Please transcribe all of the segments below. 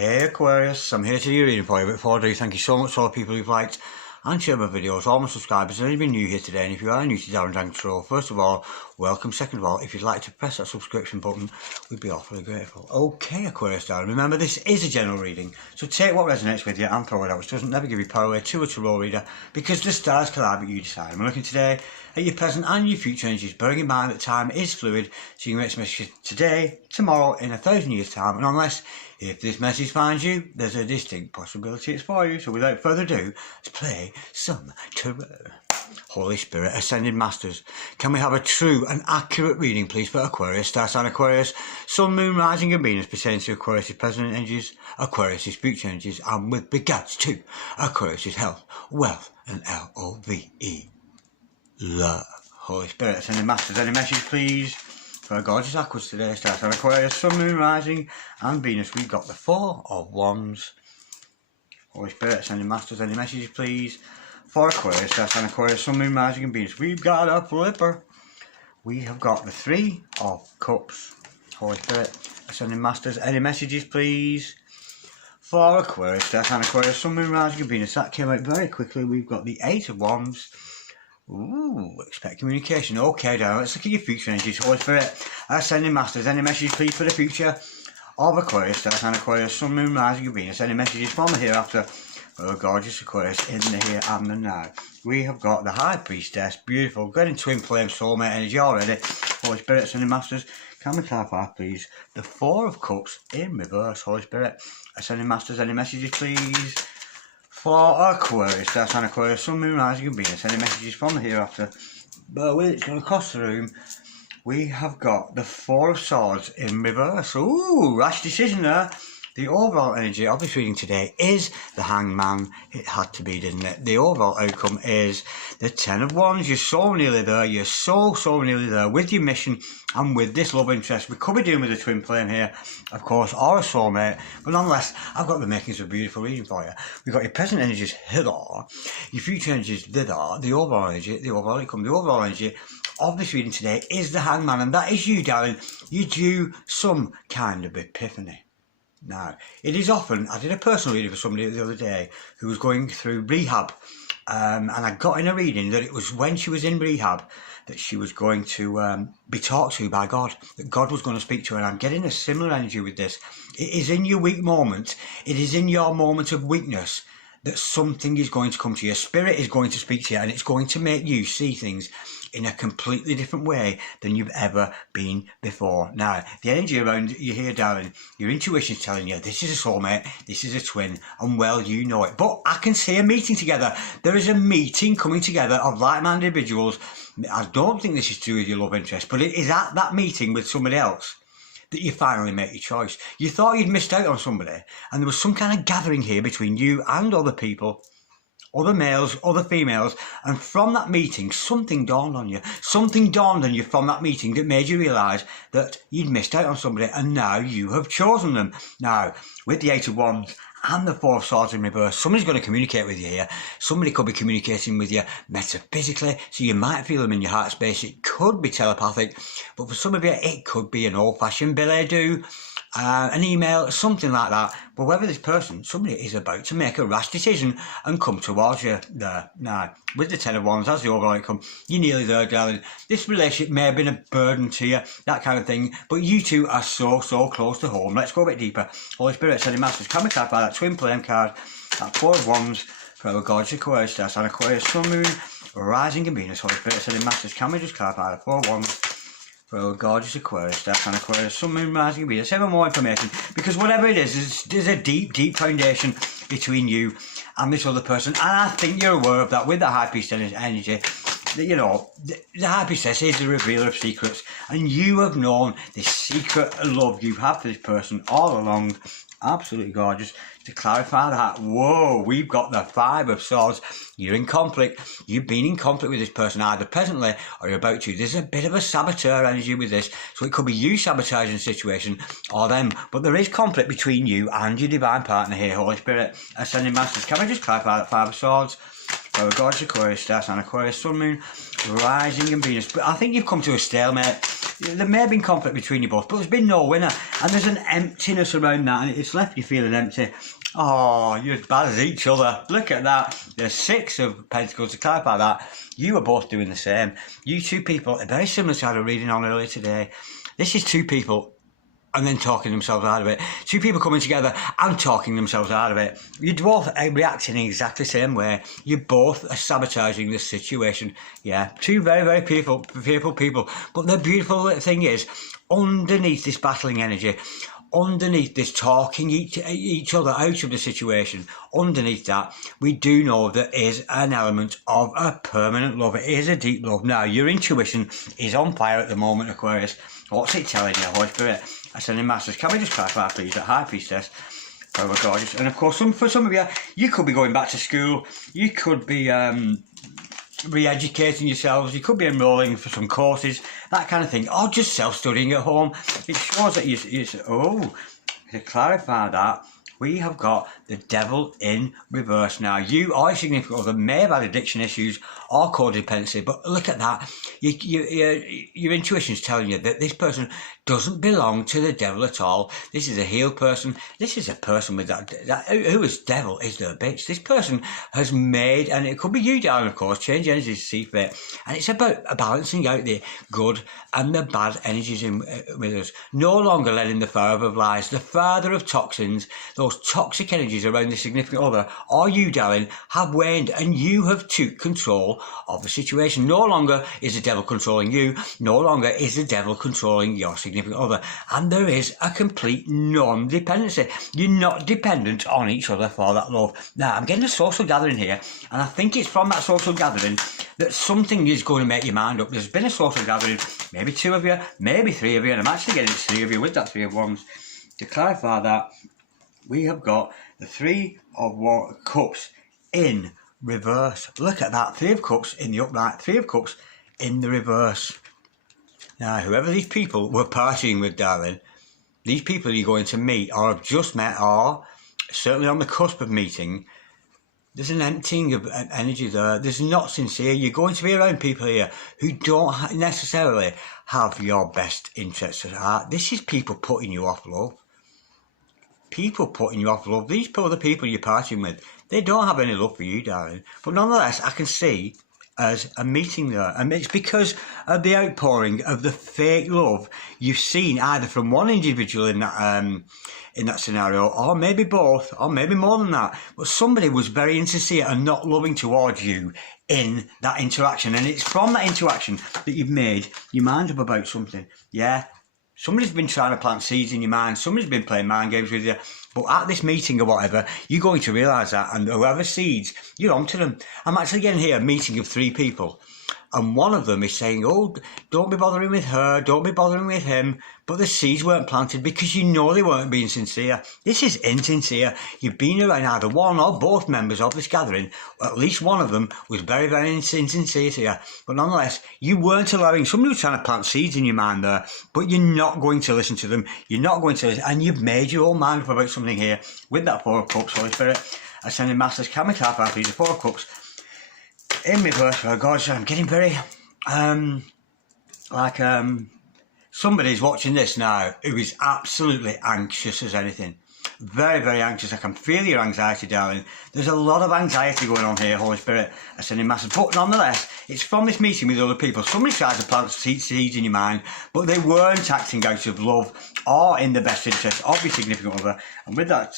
Hey Aquarius, I'm here to do your reading for you, but before I do, thank you so much to all the people who've liked and shared my videos, all my subscribers, and anyone new here today. And if you are new to Darren Dan Control, first of all, welcome. Second of all, if you'd like to press that subscription button, we'd be awfully grateful. Okay, Aquarius Darren, remember this is a general reading, so take what resonates with you and throw it out, which doesn't never give you power away to a tarot reader, because the stars collide, but you decide. I'm looking today at your present and your future energies, bearing in mind that time is fluid, so you can make some messages today, tomorrow, in 1,000 years' time, and unless if this message finds you, there's a distinct possibility it's for you. So without further ado, let's play some tarot. Holy Spirit, Ascended Masters, can we have a true and accurate reading, please, for Aquarius, Star Sign Aquarius, Sun, Moon, Rising and Venus pertaining to Aquarius' present energies, Aquarius' future energies, and with regards to Aquarius' health, wealth, and L-O-V-E, love. Holy Spirit, Ascended Masters, any message, please? For our gorgeous Aquas today, Star Sign Aquarius, Sun, Moon, Rising and Venus, we've got the Four of Wands. Holy Spirit, Ascended Masters, any messages please? For Aquarius, Star Sign Aquarius, Sun, Moon, Rising and Venus, we've got a flipper. We have got the Three of Cups. Holy Spirit, Ascended Masters, any messages please? For Aquarius, Star Sign Aquarius, Sun, Moon, Rising and Venus, that came out very quickly. We've got the Eight of Wands. Ooh, expect communication. Okay, now let's look at your future energies. Holy Spirit, Ascending Masters, any messages please for the future of Aquarius, Star Sign Aquarius, Sun, Moon, Rising and Venus, any messages from the hereafter for the gorgeous Aquarius in the here and the now. We have got the High Priestess, beautiful, getting twin flame soulmate energy already. Holy Spirit, Ascending Masters, can we clarify please the Four of Cups in reverse? Holy Spirit, Ascending Masters, any messages please? For Aquarius, Star Sign Aquarius, Sun, Moon, Rising and Venus, any messages from the hereafter? But with it's going across the room, we have got the Four of Swords in reverse. Ooh, rash decision there. The overall energy of this reading today is the Hangman. It had to be, didn't it? The overall outcome is the Ten of Wands. You're so nearly there. You're so nearly there with your mission and with this love interest. We could be dealing with a twin flame here, of course, or a soulmate. But nonetheless, I've got the makings of a beautiful reading for you. We've got your present energies hither, your future energies thither, the overall energy, the overall outcome, the overall energy of this reading today is the Hangman. And that is you, darling. You're due some kind of epiphany. Now, it is often, I did a personal reading for somebody the other day who was going through rehab, and I got in a reading that it was when she was in rehab that she was going to be talked to by God, that God was going to speak to her, and I'm getting a similar energy with this. It is in your weak moment, it is in your moment of weakness that something is going to come to you. Spirit is going to speak to you, and it's going to make you see things in a completely different way than you've ever been before. Now, the energy around you here, darling, your intuition is telling you this is a soulmate, this is a twin, and well, you know it. But I can see a meeting together. There is a meeting coming together of like-minded individuals. I don't think this is to do with your love interest, but it is at that meeting with somebody else that you finally make your choice. You thought you'd missed out on somebody, and there was some kind of gathering here between you and other people, other males, other females, and from that meeting, something dawned on you. Something dawned on you from that meeting that made you realise that you'd missed out on somebody, and now you have chosen them. Now, with the Eight of Wands and the Four of Swords in reverse, somebody's going to communicate with you here. Somebody could be communicating with you metaphysically, so you might feel them in your heart space. It could be telepathic, but for some of you, it could be an old-fashioned billet-doux, an email, something like that. But whether this person, somebody is about to make a rash decision and come towards you there. Now, with the Ten of Wands, as the overall outcome, you're nearly there, darling. This relationship may have been a burden to you, that kind of thing, but you two are so close to home. Let's go a bit deeper. Holy Spirit, Ascending Masters, can we clarify that twin flame card, that Four of Wands, for our gorgeous Aquarius, Star Sign Aquarius, Sun, Moon, Rising and Venus. Holy Spirit, Ascending Masters, can we just clarify the Four of Wands for our gorgeous Aquarius, Star Sign Aquarius, Sun, Moon, Rising and Venus? Ever more information, because whatever it is, there's a deep foundation between you and this other person, and I think you're aware of that with the High Priestess energy. That, you know, the High Priestess is the revealer of secrets, and you have known this secret love you have for this person all along. Absolutely gorgeous. To clarify that, whoa, we've got the Five of Swords. You're in conflict. You've been in conflict with this person either presently or you're about to. There's a bit of a saboteur energy with this, so it could be you sabotaging the situation or them, but there is conflict between you and your divine partner here. Holy Spirit, Ascending Masters, can I just clarify that Five of Swords? So we've got Aquarius, Star Sign Aquarius, Sun, Moon, Rising and Venus. But I think you've come to a stalemate. There may have been conflict between you both, but there's been no winner. And there's an emptiness around that, and it's left you feeling empty. Oh, you're as bad as each other. Look at that. There's 6 of Pentacles to clarify that. You are both doing the same. You two people are very similar to what I had a reading on earlier today. This is 2 people and then talking themselves out of it. 2 people coming together and talking themselves out of it. You're both reacting in exactly the same way. You both are sabotaging this situation. Yeah, 2 very, very fearful people. But the beautiful thing is, underneath this battling energy, underneath this talking each other out of the situation, underneath that, we do know there is an element of a permanent love. It is a deep love. Now, your intuition is on fire at the moment, Aquarius. What's it telling you, Holy Spirit? Ascending Masters, can we just clarify, please, that High Priestess? Oh, we're gorgeous. And of course, for some of you, you could be going back to school. You could be re-educating yourselves. You could be enrolling for some courses, that kind of thing, or just self-studying at home. It shows that to clarify that, we have got the Devil in reverse now. You or your significant other may have had addiction issues or codependency, but look at that. Your intuition is telling you that this person doesn't belong to the devil at all. This is a healed person. This is a person with that who is devil is their bitch. This person has made, and it could be you, darling, of course, change energies to see fit. And it's about balancing out the good and the bad energies with us. No longer letting the father of lies, the father of toxins, those toxic energies around the significant other, or you, darling, have waned, and you have took control of the situation. No longer is the devil controlling you. No longer is the devil controlling your significant other. And there is a complete non-dependency. You're not dependent on each other for that love. Now, I'm getting a social gathering here, and I think it's from that social gathering that something is going to make your mind up. There's been a social gathering, maybe 2 of you, maybe 3 of you, and I'm actually getting 3 of you with that 3 of Wands. To clarify that, we have got the 3 of Cups in reverse. Look at that. 3 of Cups in the upright, 3 of Cups in the reverse. Now, whoever these people were partying with, darling, these people you're going to meet or have just met or certainly on the cusp of meeting, there's an emptying of energy there. There's not sincere. You're going to be around people here who don't necessarily have your best interests at heart. This is people putting you off love. People putting you off love. These are the people you're partying with. They don't have any love for you, darling. But nonetheless, I can see as a meeting there, and it's because of the outpouring of the fake love you've seen either from one individual in that scenario, or maybe both, or maybe more than that. But somebody was very insincere and not loving towards you in that interaction, and it's from that interaction that you've made your mind up about something. Yeah. Somebody's been trying to plant seeds in your mind. Somebody's been playing mind games with you. But at this meeting or whatever, you're going to realise that. And whoever seeds, you're onto them. I'm actually getting here a meeting of 3 people. And one of them is saying, oh, don't be bothering with her. Don't be bothering with him. But the seeds weren't planted because you know they weren't being sincere. This is insincere. You've been around either one or both members of this gathering. At least one of them was very, very insincere to you. But nonetheless, you weren't allowing, somebody was trying to plant seeds in your mind there, but you're not going to listen to them. You're not going to listen. And you've made your own mind up about something here with that 4 of Cups, Holy Spirit. Ascending Masters, can we clarify, please, the 4 of Cups in reverse. Oh God, I'm getting very, somebody's watching this now who is absolutely anxious as anything. Very, very anxious. I can feel your anxiety, darling. There's a lot of anxiety going on here, Holy Spirit, ascending masters. But nonetheless, it's from this meeting with other people. Somebody tried to plant seeds in your mind, but they weren't acting out of love or in the best interest of your significant other. And with that,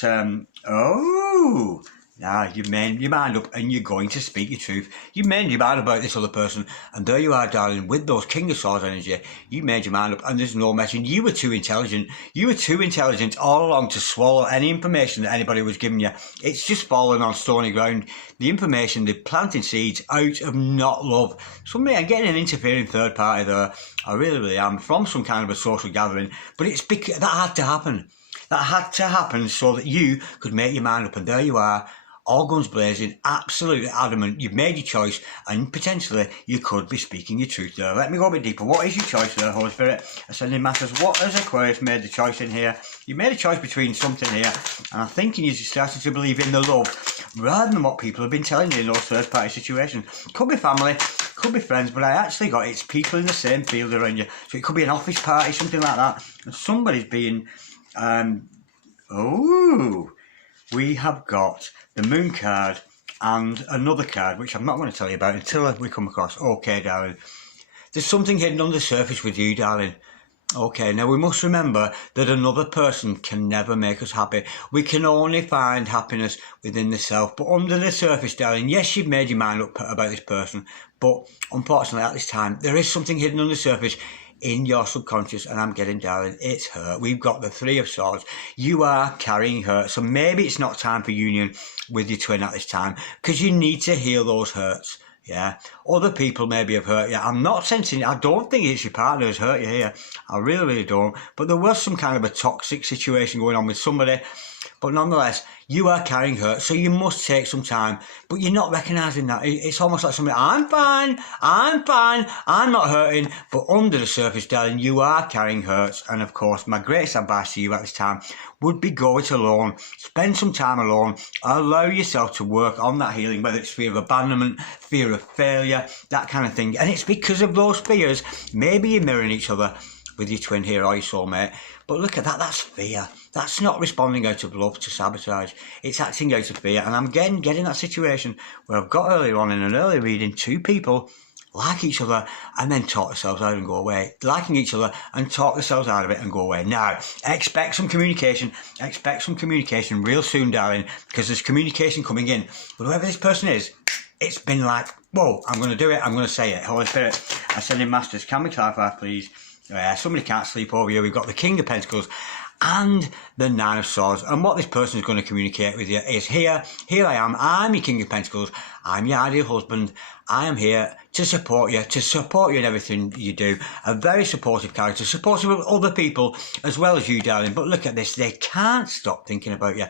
now you've made your mind up and you're going to speak your truth. You made your mind about this other person, and there you are, darling, with those King of Swords energy. You made your mind up and there's no messing. You were too intelligent. You were too intelligent all along to swallow any information that anybody was giving you. It's just falling on stony ground. The information, they're planting seeds out of not love. Somebody, I'm getting an interfering third party there. I really, really am, from some kind of a social gathering. But it's because that had to happen. That had to happen so that you could make your mind up, and there you are, all guns blazing, absolutely adamant. You've made your choice, and potentially you could be speaking your truth there. Let me go a bit deeper. What is your choice there, Holy Spirit? Ascending Masters, what has Aquarius made the choice in here? You made a choice between something here, and I'm thinking you're starting to believe in the love rather than what people have been telling you in those third party situations. Could be family, could be friends, but I actually got it's people in the same field around you. So it could be an office party, something like that. And somebody's being, we have got the moon card and another card, which I'm not going to tell you about until we come across. Okay, darling. There's something hidden on the surface with you, darling. Okay, now we must remember that another person can never make us happy. We can only find happiness within the self. But under the surface, darling, yes, you've made your mind up about this person. But unfortunately, at this time, there is something hidden on the surface in your subconscious. And I'm getting, darling, it's hurt. We've got the Three of Swords. You are carrying hurt. So maybe it's not time for union with your twin at this time, because you need to heal those hurts. Yeah, other people maybe have hurt you. I'm not sensing, I don't think it's your partner who's hurt you here. I really, really don't. But there was some kind of a toxic situation going on with somebody. But nonetheless, you are carrying hurt, so you must take some time. But you're not recognising that. It's almost like somebody, I'm fine, I'm not hurting. But under the surface, darling, you are carrying hurts. And of course, my greatest advice to you at this time would be go it alone. Spend some time alone. Allow yourself to work on that healing, whether it's fear of abandonment, fear of failure, that kind of thing. And it's because of those fears, maybe you're mirroring each other with your twin here or your soulmate. But look at that, that's fear. That's not responding out of love to sabotage. It's acting out of fear. And I'm getting that situation where I've got earlier on in an early reading, two people like each other and then talk themselves out and go away. Liking each other and talk themselves out of it and go away. Now, expect some communication. Expect some communication real soon, darling, because there's communication coming in. But whoever this person is, it's been like, whoa, I'm going to do it. I'm going to say it. Holy Spirit, Ascending Masters, can we clarify, please? Somebody can't sleep over here. We've got the King of Pentacles and the Nine of Swords. And what this person is going to communicate with you is here I am. I'm your King of Pentacles. I'm your ideal husband. I am here to support you in everything you do. A very supportive character, supportive of other people as well as you, darling. But look at this. They can't stop thinking about you.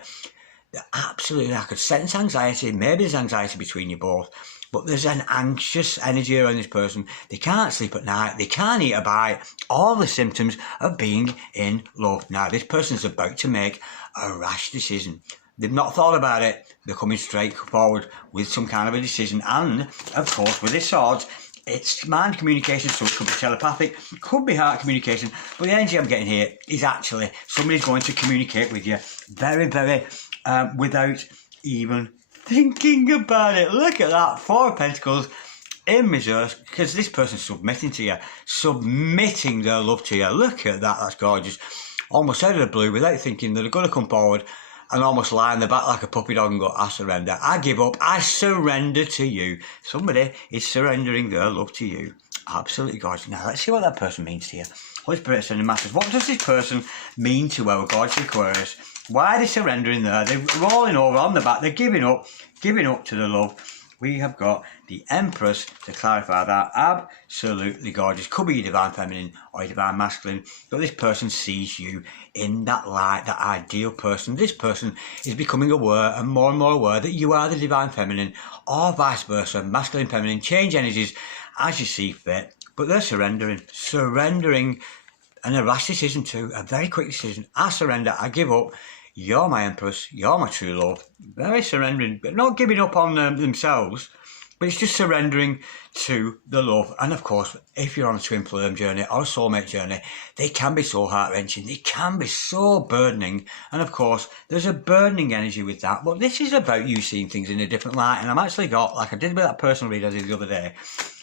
Absolutely, I could sense anxiety. Maybe there's anxiety between you both. But there's an anxious energy around this person. They can't sleep at night. They can't eat a bite. All the symptoms of being in love. Now, this person's about to make a rash decision. They've not thought about it. They're coming straight forward with some kind of a decision. And, of course, with this swords, it's mind communication, so it could be telepathic, could be heart communication. But the energy I'm getting here is actually somebody's going to communicate with you very, very without even thinking about it. Look at that, Four of Pentacles in reverse, because this person's submitting to you, submitting their love to you. Look at that, that's gorgeous. Almost out of the blue, without thinking, they're going to come forward and almost lie in the back like a puppy dog and go, I surrender, I give up, I surrender to you. Somebody is surrendering their love to you. Absolutely gorgeous. Now let's see what that person means to you. Holy Spirit, Ascending Masters, what does this person mean to our gorgeous Aquarius? Why are they surrendering there? They're rolling over on the back. They're giving up to the love. We have got the Empress to clarify that. Absolutely gorgeous. Could be your Divine Feminine or your Divine Masculine. But this person sees you in that light, that ideal person. This person is becoming aware and more aware that you are the Divine Feminine or vice versa, Masculine, Feminine. Change energies as you see fit. But they're surrendering and a rash decision too. A very quick decision. I surrender. I give up. You're my Empress, you're my true love. Very surrendering, but not giving up on themselves, but it's just surrendering to the love. And of course, if you're on a twin flame journey or a soulmate journey, they can be so heart-wrenching, they can be so burdening. And of course, there's a burdening energy with that, but this is about you seeing things in a different light. And I've actually got, like I did with that personal read I did the other day,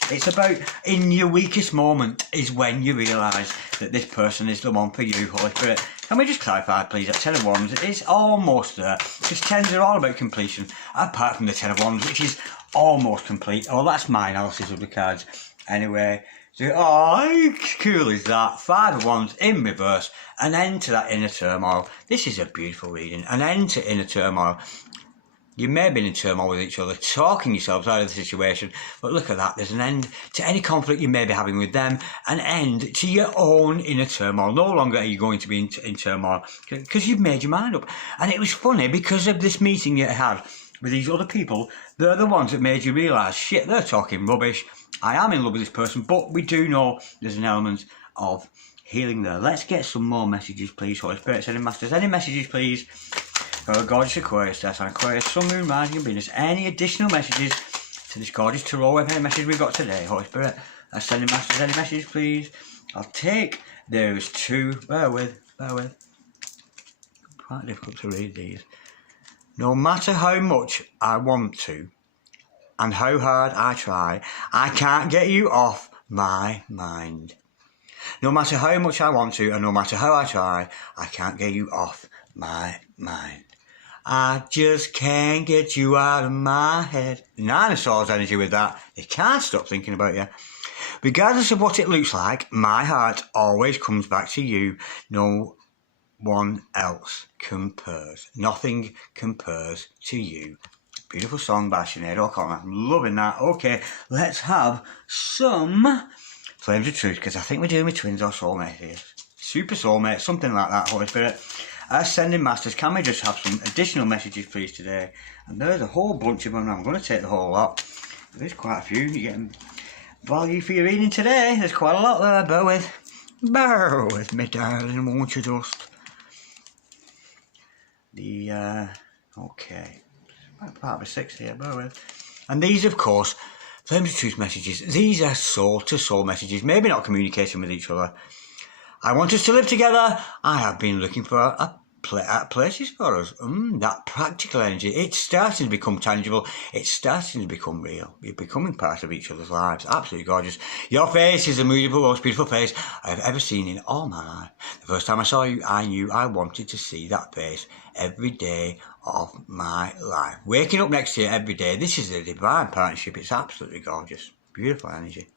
it's about in your weakest moment is when you realise that this person is the one for you, Holy Spirit. Can we just clarify, please, that Ten of Wands, it's almost there. Because tens are all about completion, apart from the Ten of Wands, which is almost complete. Oh, that's my analysis of the cards. Anyway, so, how cool is that? Five of Wands in reverse, an end to that inner turmoil. This is a beautiful reading, an end to inner turmoil. You may have been in turmoil with each other, talking yourselves out of the situation, but look at that, there's an end to any conflict you may be having with them, an end to your own inner turmoil. No longer are you going to be in turmoil, because you've made your mind up. And it was funny, because of this meeting you had with these other people, they're the ones that made you realise, shit, they're talking rubbish, I am in love with this person, but we do know there's an element of healing there. Let's get some more messages, please, Holy Spirit, Ascending Masters. Any messages, please? For a gorgeous Aquarius, that's an Aquarius, Sun, Moon, Rising, and Venus. Any additional messages to to this gorgeous tarot with any message we've got today. Holy Spirit, Ascending Masters, any message please? I'll take those two. Bear with. Quite difficult to read these. No matter how much I want to and how hard I try, I can't get you off my mind. No matter how much I want to and no matter how I try, I can't get you off my mind. I just can't get you out of my head. Nine of Swords energy with that. They can't stop thinking about you. Regardless of what it looks like, my heart always comes back to you. No one else compares. Nothing compares to you. Beautiful song by Sinead O'Connor. I'm loving that. Okay, let's have some Flames of Truth, because I think we're dealing with twins or soulmates here. Super soulmate, something like that, Holy Spirit. Ascending Masters, can we just have some additional messages please today? And there's a whole bunch of them. I'm going to take the whole lot. There's quite a few. You're getting value for your reading today. There's quite a lot there. Bear with me, darling, won't you just? Okay. Part of 6 here, bear with. And these, of course, Flames of Truth messages. These are soul-to-soul messages. Maybe not communicating with each other. I want us to live together. I have been looking for places for us. That practical energy. It's starting to become tangible. It's starting to become real. You're becoming part of each other's lives. Absolutely gorgeous. Your face is the most beautiful face I have ever seen in all my life. The first time I saw you, I knew I wanted to see that face every day of my life. Waking up next to you every day. This is a divine partnership. It's absolutely gorgeous. Beautiful energy.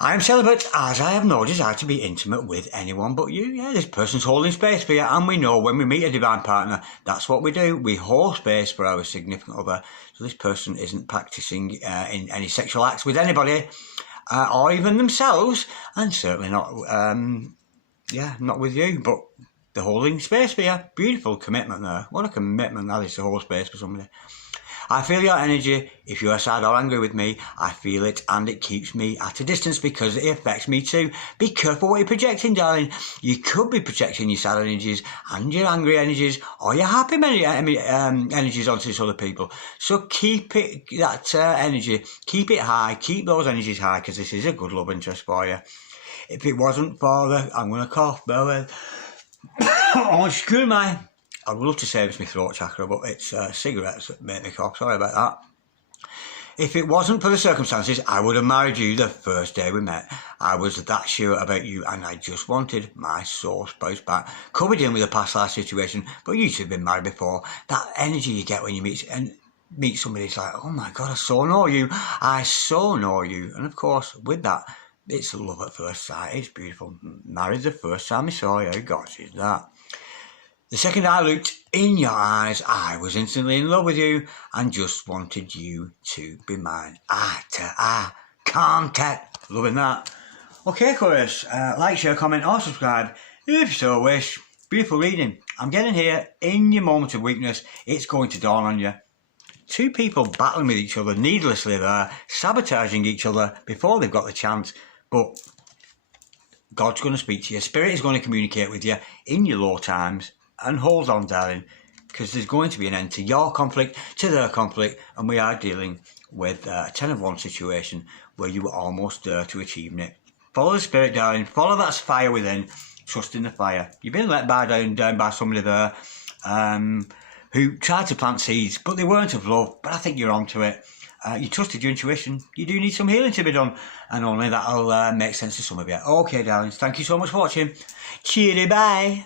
I am celibate as I have no desire to be intimate with anyone but you. Yeah, this person's holding space for you, and we know when we meet a divine partner, that's what we do. We hold space for our significant other. So this person isn't practicing in any sexual acts with anybody, or even themselves, and certainly not, not with you, but they're holding space for you. Beautiful commitment there. What a commitment that is to hold space for somebody. I feel your energy. If you are sad or angry with me, I feel it, and it keeps me at a distance because it affects me too. Be careful what you're projecting, darling. You could be projecting your sad energies and your angry energies or your happy energies onto these other people. So keep it, that energy, keep it high, keep those energies high, because this is a good love interest for you. If it wasn't for the, I'm going to cough, bear with. Oh, excuse me. I would love to say it's my throat chakra, but it's cigarettes that make me cough. Sorry about that. If it wasn't for the circumstances, I would have married you the first day we met. I was that sure about you, and I just wanted my soul spouse back. Could be dealing with a past life situation, but you two have been married before. That energy you get when you meet somebody, it's like, oh my God, I so know you. I so know you. And of course, with that, it's love at first sight. It's beautiful. Married the first time I saw you. How gorgeous is that? The second I looked in your eyes, I was instantly in love with you and just wanted you to be mine. Eye to eye contact. Loving that. Okay, Aquarius, like, share, comment or subscribe if you so wish. Beautiful reading. I'm getting here in your moment of weakness. It's going to dawn on you. Two people battling with each other needlessly there, sabotaging each other before they've got the chance. But God's going to speak to you. Spirit is going to communicate with you in your low times. And hold on, darling, because there's going to be an end to your conflict, to their conflict, and we are dealing with a 10 of 1 situation where you were almost there to achieving it. Follow the spirit, darling. Follow that fire within. Trust in the fire. You've been let down by somebody there who tried to plant seeds, but they weren't of love. But I think you're onto it. You trusted your intuition. You do need some healing to be done, and only that'll make sense to some of you. Okay, darlings, thank you so much for watching. Cheery, bye.